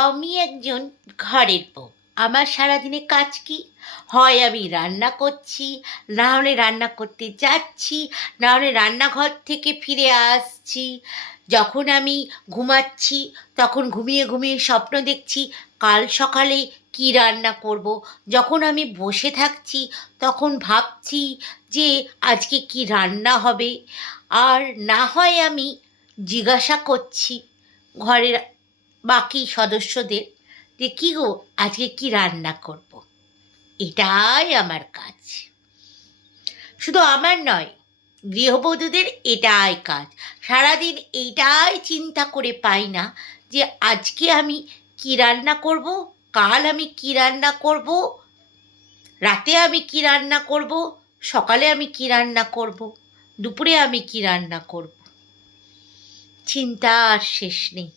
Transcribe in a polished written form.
আমি একজন ঘরের বউ। আমার সারাদিনে কাজ কি? হয় আমি রান্না করছি, না হলে রান্না করতে যাচ্ছি, না হলে রান্নাঘর থেকে ফিরে আসছি। যখন আমি ঘুমাচ্ছি, তখন ঘুমিয়ে ঘুমিয়ে স্বপ্ন দেখছি কাল সকালে কী রান্না করব। যখন আমি বসে থাকছি, তখন ভাবছি যে আজকে কী রান্না হবে। আর না হয় আমি জিজ্ঞাসা করছি ঘরের বাকি সদস্যদের যে কী গো আজকে কি রান্না করব। এটাই আমার কাজ। শুধু আমার নয়, গৃহবধূদের এটাই কাজ। সারাদিন এইটাই চিন্তা করে পাই না যে আজকে আমি কি রান্না করব, কাল আমি কি রান্না করব, রাতে আমি কি রান্না করব, সকালে আমি কি রান্না করব, দুপুরে আমি কি রান্না করব। চিন্তা আর শেষ নেই।